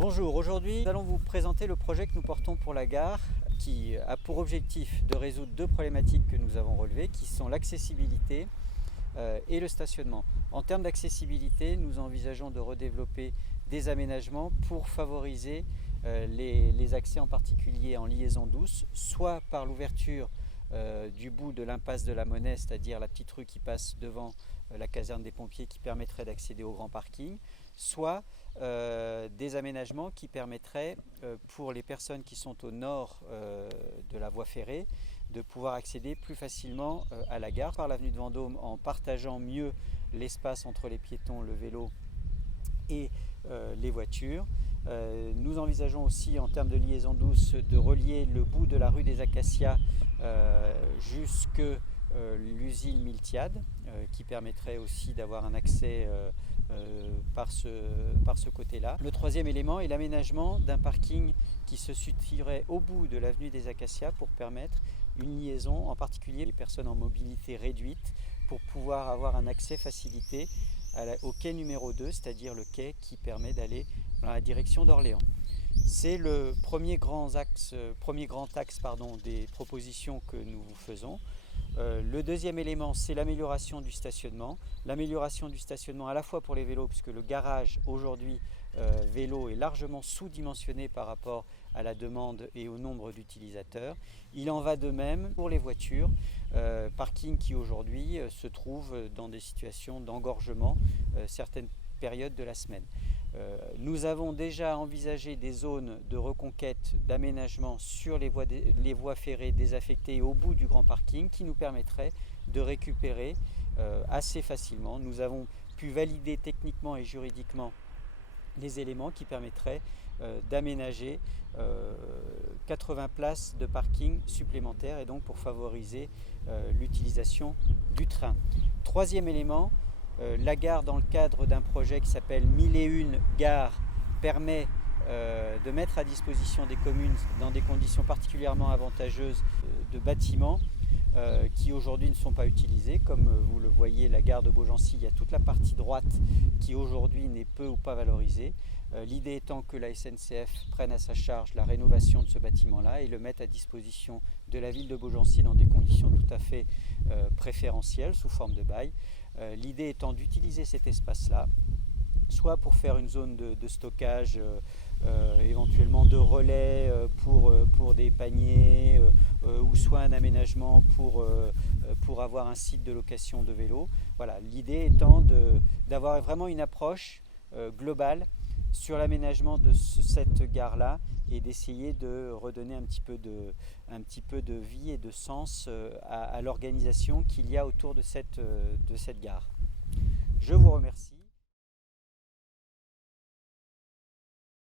Bonjour, aujourd'hui nous allons vous présenter le projet que nous portons pour la gare qui a pour objectif de résoudre deux problématiques que nous avons relevées qui sont l'accessibilité et le stationnement. En termes d'accessibilité, nous envisageons de redévelopper des aménagements pour favoriser les accès en particulier en liaison douce, soit par l'ouverture du bout de l'impasse de la Monnaie, c'est-à-dire la petite rue qui passe devant la caserne des pompiers qui permettrait d'accéder au grand parking, soit des aménagements qui permettraient pour les personnes qui sont au nord de la voie ferrée de pouvoir accéder plus facilement à la gare par l'avenue de Vendôme en partageant mieux l'espace entre les piétons, le vélo et les voitures. Nous envisageons aussi en termes de liaison douce de relier le bout de la rue des Acacias jusque l'usine Miltiade qui permettrait aussi d'avoir un accès par ce côté-là. Le troisième élément est l'aménagement d'un parking qui se situerait au bout de l'avenue des Acacias pour permettre une liaison, en particulier les personnes en mobilité réduite, pour pouvoir avoir un accès facilité au quai numéro 2, c'est-à-dire le quai qui permet d'aller dans la direction d'Orléans. C'est le premier grand axe des propositions que nous vous faisons. Le deuxième élément, c'est l'amélioration du stationnement. L'amélioration du stationnement à la fois pour les vélos, puisque le garage aujourd'hui vélo est largement sous-dimensionné par rapport à la demande et au nombre d'utilisateurs. Il en va de même pour les voitures, parking qui aujourd'hui se trouve dans des situations d'engorgement certaines périodes de la semaine. Nous avons déjà envisagé des zones de reconquête, d'aménagement sur les voies ferrées désaffectées au bout du grand parking qui nous permettraient de récupérer assez facilement. Nous avons pu valider techniquement et juridiquement les éléments qui permettraient d'aménager 80 places de parking supplémentaires et donc pour favoriser l'utilisation du train. Troisième élément, la gare, dans le cadre d'un projet qui s'appelle 1001 gares, permet de mettre à disposition des communes dans des conditions particulièrement avantageuses de bâtiments qui aujourd'hui ne sont pas utilisés. Comme vous le voyez, la gare de Beaugency, il y a toute la partie droite qui aujourd'hui n'est peu ou pas valorisée. L'idée étant que la SNCF prenne à sa charge la rénovation de ce bâtiment-là et le mette à disposition de la ville de Beaugency dans des conditions tout à fait préférentielles sous forme de bail. L'idée étant d'utiliser cet espace-là, soit pour faire une zone de stockage, éventuellement de relais pour des paniers, ou soit un aménagement pour avoir un site de location de vélos. Voilà, l'idée étant d'avoir vraiment une approche globale sur l'aménagement de cette gare-là et d'essayer de redonner un petit peu de vie et de sens à l'organisation qu'il y a autour de cette gare. Je vous remercie.